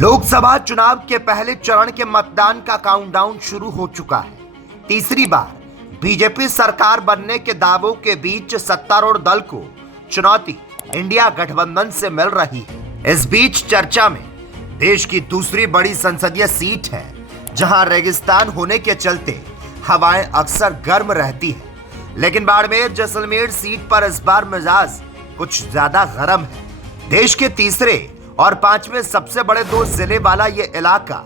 लोकसभा चुनाव के पहले चरण के मतदान का काउंटडाउन शुरू हो चुका है। तीसरी बार बीजेपी सरकार बनने के दावों के बीच सत्तारूढ़ दल को चुनौती इंडिया गठबंधन से मिल रही है। इस बीच चर्चा में देश की दूसरी बड़ी संसदीय सीट है, जहां रेगिस्तान होने के चलते हवाएं अक्सर गर्म रहती है, लेकिन बाड़मेर जैसलमेर सीट पर इस बार मिजाज कुछ ज्यादा गर्म है। देश के तीसरे और पांचवें सबसे बड़े दो जिले वाला यह इलाका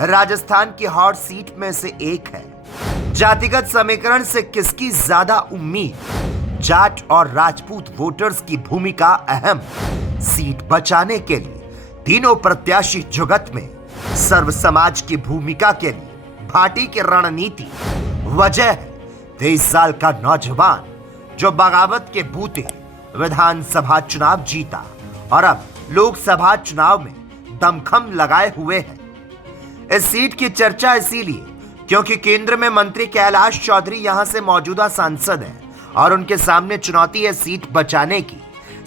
राजस्थान की हॉट सीट में से एक है। जातिगत समीकरण से किसकी ज्यादा उम्मीद? जाट और राजपूत वोटर्स की भूमिका अहम। सीट बचाने के लिए तीनों प्रत्याशी जुगत में सर्व समाज की भूमिका के लिए भाटी की रणनीति। वजह है 23 साल का नौजवान जो बगावत के बूते विधानसभा चुनाव जीता और अब लोकसभा चुनाव में दमखम लगाए हुए है। इस सीट की चर्चा इसीलिए क्योंकि केंद्र में मंत्री कैलाश चौधरी यहां से मौजूदा सांसद हैं और उनके सामने चुनौती है सीट बचाने की।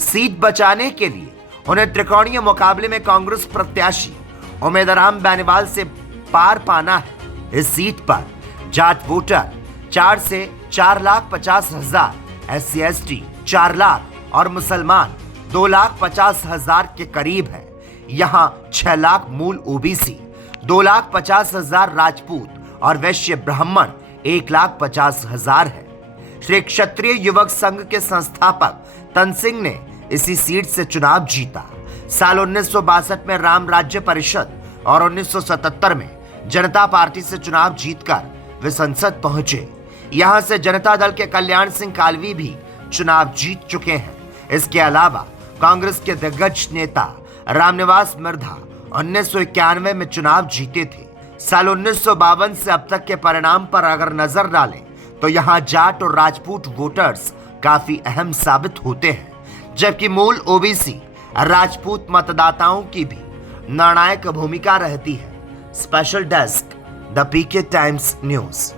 सीट बचाने के लिए उन्हें त्रिकोणीय मुकाबले में कांग्रेस प्रत्याशी उमेदराम बेनीवाल से पार पाना है। इस सीट पर जाट वोटर 4 से 4,50,000, SC/ST 4 लाख और मुसलमान 2,50,000 के करीब है। यहां 6 लाख मूल OBC, 2,50,000 राजपूत और वैश्य ब्राह्मण 1,50,000 है। श्री क्षत्रिय युवक संघ के संस्थापक तन सिंह ने इसी सीट से चुनाव जीता। साल 1962 में राम राज्य परिषद और 1977 में जनता पार्टी से चुनाव जीतकर वे संसद पहुंचे। यहां से जनता दल के कल्याण सिंह कालवी भी चुनाव जीत चुके हैं। इसके अलावा कांग्रेस के दिग्गज नेता रामनिवास मिर्धा 1991 में चुनाव जीते थे। साल 1952 से अब तक के परिणाम पर अगर नजर डालें तो यहां जाट और राजपूत वोटर्स काफी अहम साबित होते हैं, जबकि मूल OBC राजपूत मतदाताओं की भी निर्णायक भूमिका रहती है। Special desk, the PK times news.